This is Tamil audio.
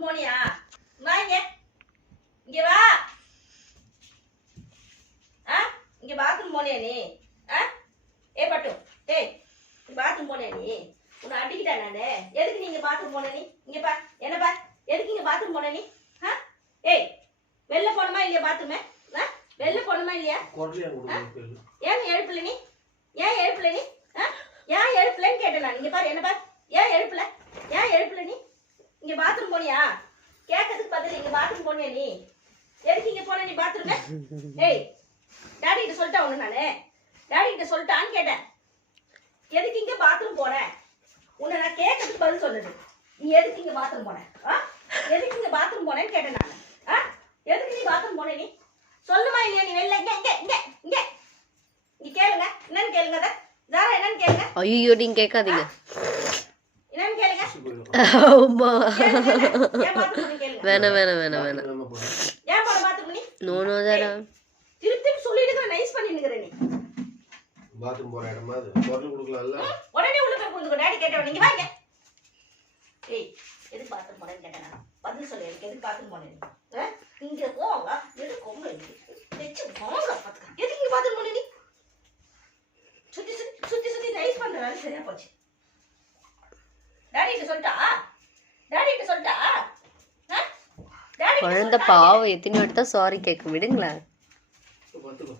பாத்ரூம் போனியா? வா இங்க. இங்க வா. இங்க பாத்ரூம் போனியா நீ? பட்டு. டேய். பாத்ரூம் போனியா நீ? உன்னை அடிக்கிட்டா நானு. எதுக்கு நீங்க பாத்ரூம் போன நீ? இங்க பா. என்ன பா? எதுக்கு இங்க பாத்ரூம் போன நீ? ஏய். வெளில போணுமா இல்லையா பாத்ரூம்? வெளில போணுமா இல்லையா? ஏன் எழுப்பல நீ? ஏன் எழுப்பல நீ? ஏன் எழுப்பலன்னு கேட்டேன் நான். இங்க பாரு என்ன பாரு. ஏன் எழுப்பல? ஏன் எழுப்பல நீ? இங்க பாத்ரூம் போனியா? கேட்கறதுக்கு பதில் இங்க பாத்ரூம் போனியா நீ? எதுக்கு இங்க போன நீ பாத்ரூம்? ஏய் டாடி கிட்ட சொல்லிட்டா ஒண்ணு நானு. டாடி கிட்ட சொல்லிட்டான்னு கேட்டேன். எதுக்கு இங்க பாத்ரூம் போற? உன்னை நான் கேட்கறதுக்கு பதில் சொல்லுது. நீ எதுக்கு இங்க பாத்ரூம் போன? எதுக்கு இங்க பாத்ரூம் போனேன்னு கேட்டேன் நான். எதுக்கு நீ பாத்ரூம் போன நீ? சொல்லுமா இல்லையா நீ? வெளில இங்க இங்க இங்க இங்க நீ கேளுங்க. என்னன்னு கேளுங்க. அத ஜாரா என்னன்னு கேளுங்க. ஐயோ நீங்க கேட்காதீங்க. என்னன்னு கேளுங்க. அம்மா வேணாம் வேணாம் வேணாம் வேணாம். ஏன் போன பாத்ரூம் நீ? நோ நோ ஜாரா. திருப்பி சொல்லிடுங்க. நைஸ் பண்ணிடுங்கற நீ. பாத்ரூம் போற இடமா அது. பொருள் கொடுக்கலாம்ல. உடனே உள்ள போய் குந்துங்க. டாடி கேட்டவ நீங்க வாங்க. ஏய் எதுக்கு பாத்ரூம் போறேன்னு கேட்டேன் நான். பதில் சொல்லு. எதுக்கு பாத்ரூம் போறேன்னு? இங்க போங்க. எது கொங்க இருக்கு. வெச்சு போங்க பாத்துக்க. எதுக்கு இங்க பாத்ரூம் போற நீ? சுத்தி சுத்தி சுத்தி சுத்தி நைஸ் பண்ற வேலை சரியா போச்சு. டாடி கிட்ட சொல்லிட்டா? டாடி கிட்ட சொல்லிட்டா? டாடி குழந்தை பாவம் எத்தனை வாட்டி தான் சாரி கேட்க விடுங்களேன். பாத்துக்கோ.